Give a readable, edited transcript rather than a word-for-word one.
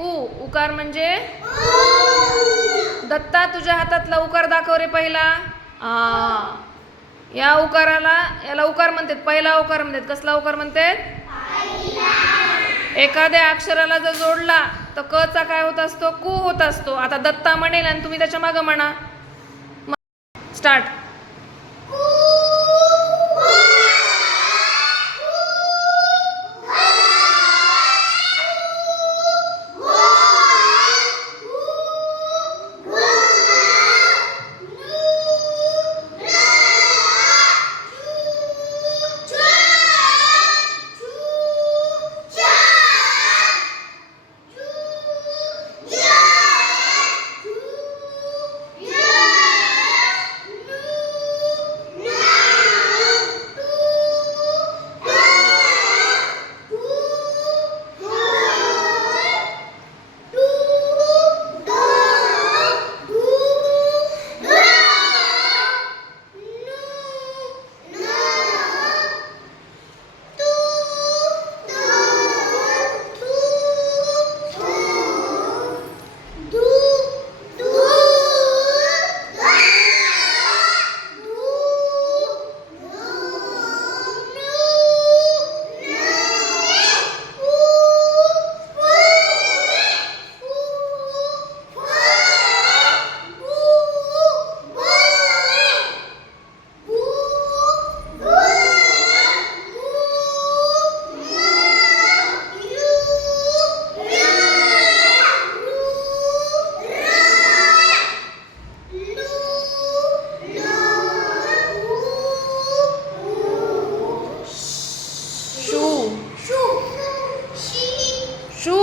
उकार म्हणजे दत्ता तुझ्या हातातला उकार दाखव रे पहिला. या उकाराला याला उकार म्हणतात, पहिला उकार म्हणतात. कसला उकार म्हणतात? एखाद्या अक्षराला जर जोडला तर क चा काय होत असतो? कु होत असतो. आता दत्ता म्हणेल आणि तुम्ही त्याच्या मागं म्हणा. स्टार्ट. शू